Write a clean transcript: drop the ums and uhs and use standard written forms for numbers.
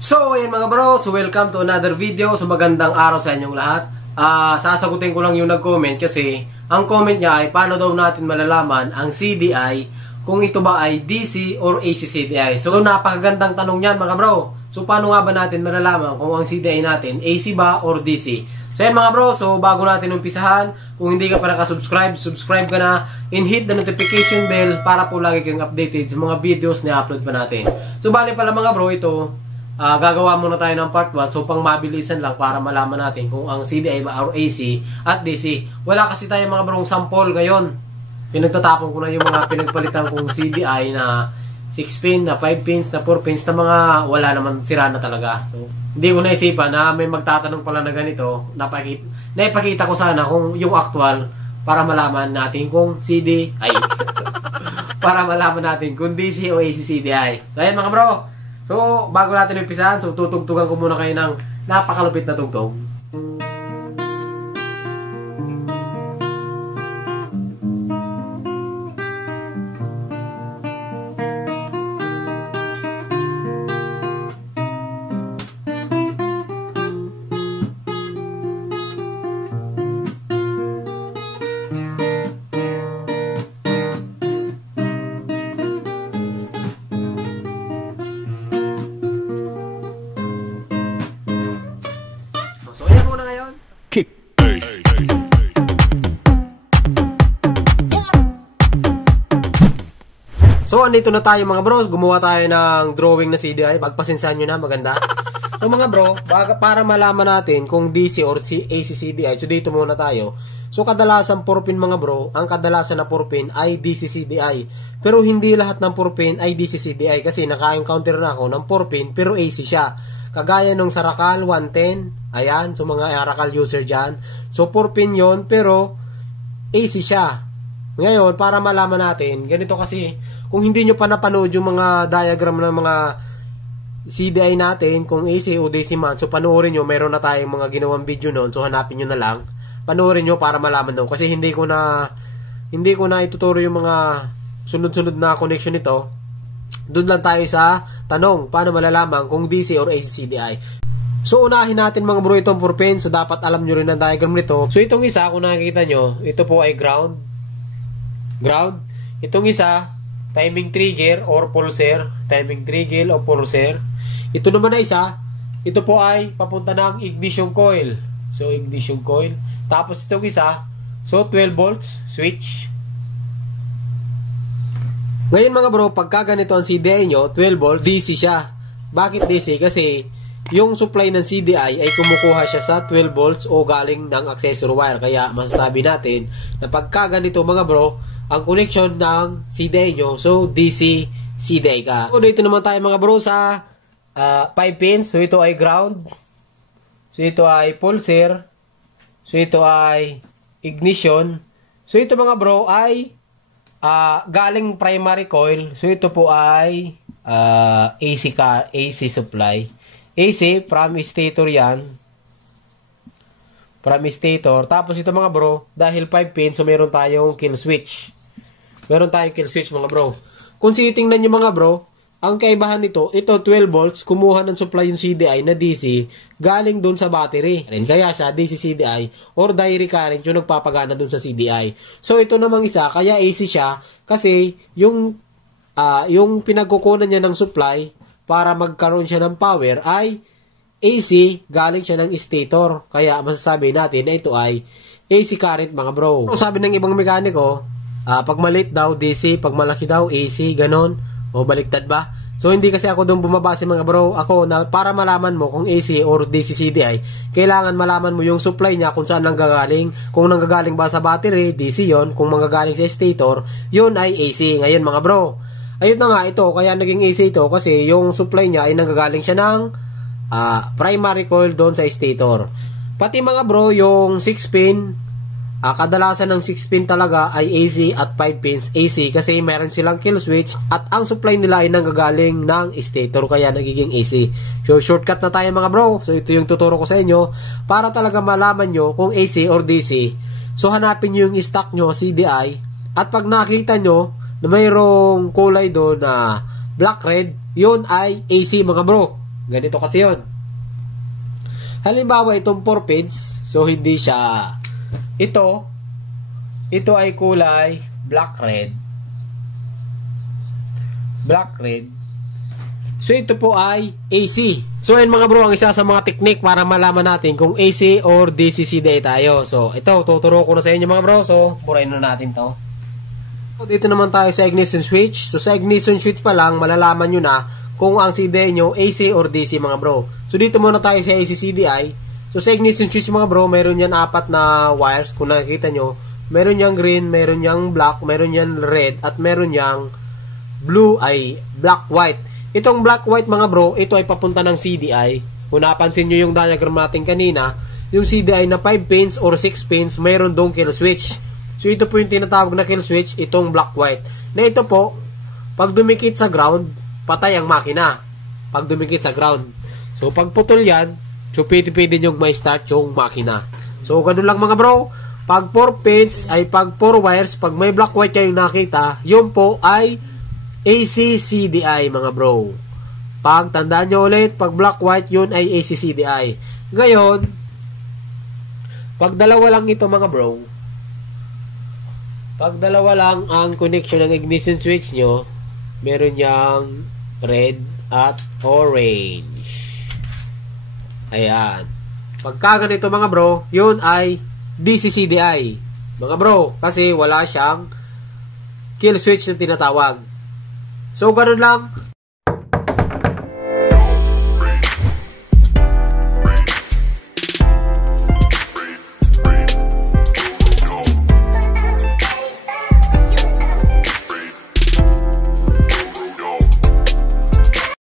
So, ayan mga bro. So, welcome to another video. So, magandang araw sa inyong lahat. Sasagutin ko lang yung nag-comment kasi ang comment niya ay paano daw natin malalaman ang CDI kung ito ba ay DC or AC CDI. So, napakagandang tanong niyan mga bro. So, paano nga ba natin malalaman kung ang CDI natin AC ba or DC? So, ayan mga bro. So, bago natin umpisahan, kung hindi ka pa nakasubscribe, subscribe ka na and hit the notification bell para po lagi kang updated sa mga videos na upload pa natin. So, bali pala mga bro, ito gagawa muna tayo ng part 1. So, pang mabilisan lang para malaman natin kung ang CDI ba or AC at DC. Wala kasi tayo mga brong sample ngayon. Pinagtatapon ko na yung mga pinagpalitan kong CDI na 6 pin, na 5 pins, na 4 pins na mga wala naman, sira na talaga. So, hindi ko naisipan na may magtatanong pala na ganito. Naipakita ko sana kung yung actual para malaman natin kung CDI. Para malaman natin kung DC o AC CDI. So, ayan mga bro. So, bago natin umpisahan, so tutugtugan ko muna kayo ng napakalupit na tugtog. So, ayan muna ngayon. Kick. So, andito na tayo mga bros. Gumawa tayo ng drawing na CDI. Pagpasensahan nyo na, maganda. So, mga bro, para malaman natin kung DC or AC CDI, so dito muna tayo. So, kadalasan 4 pin mga bro, ang kadalasan na 4 pin ay DC CDI. Pero hindi lahat ng 4 pin ay DC CDI kasi naka-encounter na ako ng 4 pin pero AC siya. Kagaya nung sa Rakal 110, ayan, so mga Rakal user dyan. So, 4 pin yon pero AC siya. Ngayon, para malaman natin, ganito kasi, kung hindi nyo pa napanood yung mga diagram ng mga CDI natin, kung AC o DC man, so panoorin nyo, meron na tayong mga ginawang video noon, so hanapin nyo na lang. Panoorin nyo para malaman doon. Kasi hindi ko na ituturo yung mga sunod-sunod na connection nito. Doon lang tayo sa tanong, paano malalaman kung DC or AC CDI. So, unahin natin mga bro itong 4 pin. So, dapat alam nyo rin ang diagram nito. So, itong isa, kung nakikita nyo, ito po ay ground. Itong isa, timing trigger or pulser. Timing trigger o pulser. Ito naman na isa, ito po ay papunta ng ignition coil. So, ignition coil. Tapos, itong isa, so 12 volts, switch. Ngayon mga bro, pagka ganito ang CDI nyo, 12 volts, DC siya. Bakit DC? Kasi yung supply ng CDI ay kumukuha siya sa 12 volts o galing ng accessory wire. Kaya masasabi natin na pagka ganito mga bro, ang connection ng CDI nyo, so DC CDI ka. So dito naman tayo mga bro sa 5 pins. So ito ay ground. So ito ay pulser. So ito ay ignition. So ito mga bro ay galing primary coil. So ito po ay AC supply. AC from stator yan. From stator. Tapos ito mga bro, dahil 5 pin, so meron tayong kill switch. Meron tayong kill switch mga bro. Kung titingnan nyo mga bro, ang kaibahan nito, ito 12 volts, kumuha ng supply yung CDI na DC, galing dun sa battery. Kaya siya DC CDI or direct current yung nagpapagana dun sa CDI. So ito namang isa, kaya AC siya, kasi yung pinagkukunan niya ng supply para magkaroon siya ng power ay AC, galing siya ng stator. Kaya masasabi natin na ito ay AC current mga bro. Sabi ng ibang mekaniko, pag maliit daw DC, pag malaki daw AC, ganon. O baliktad ba? So hindi kasi ako doon bumabase mga bro. Ako na para malaman mo kung AC or DC CDI, kailangan malaman mo yung supply niya kung saan nanggagaling. Kung nanggagaling ba sa battery, DC yon. Kung manggagaling sa stator, yun ay AC. Ngayon mga bro, ayun na nga ito, kaya naging AC ito kasi yung supply niya ay nanggagaling siya ng primary coil doon sa stator. Pati mga bro, yung 6 pin, kadalasan ng 6 pin talaga ay AC at 5 pins AC kasi meron silang kill switch at ang supply nila ay nanggagaling ng stator kaya nagiging AC. So shortcut na tayo mga bro. So ito yung tuturo ko sa inyo para talaga malaman nyo kung AC or DC. So hanapin nyo yung stock nyo CDI at pag nakita nyo na mayroong kulay doon na black red, yun ay AC mga bro. Ganito kasi yun. Halimbawa, itong 4 pins, so hindi siya, ito ay kulay black-red. Black-red. So, ito po ay AC. So, yan mga bro, ang isa sa mga technique para malaman natin kung AC or DC CDI tayo. So, ito, tuturo ko na sa inyo mga bro. So, burahin na natin to. So, dito naman tayo sa ignition switch. So, sa ignition switch pa lang, malalaman nyo na kung ang CDI nyo AC or DC mga bro. So, dito muna tayo sa AC CDI. So, sa ignition switch mga bro, meron yan 4 na wires. Kung nakikita nyo, meron yang green, meron yang black, meron yang red, at meron yang blue ay black-white. Itong black-white mga bro, ito ay papunta ng CDI. Kung napansin nyo yung diagram natin kanina, yung CDI na 5 pins or 6 pins, mayroon dong kill switch. So ito po yung tinatawag na kill switch, itong black-white. Na ito po, pag dumikit sa ground, patay ang makina. Pag dumikit sa ground. So pag putol yan, so pwede nyo may-start yung makina. So ganun lang mga bro. Pag 4 pins ay pag 4 wires, pag may black-white kayong nakita, yun po ay AC CDI mga bro. Pag tandaan nyo ulit, pag black-white yun ay AC CDI. Ngayon, pag dalawa lang ito mga bro, pag dalawa lang ang connection ng ignition switch nyo, meron yang red at orange. Ayan. Pagka ganito mga bro, yun ay DC CDI mga bro, kasi wala siyang kill switch na tinatawag. So, ganun lang.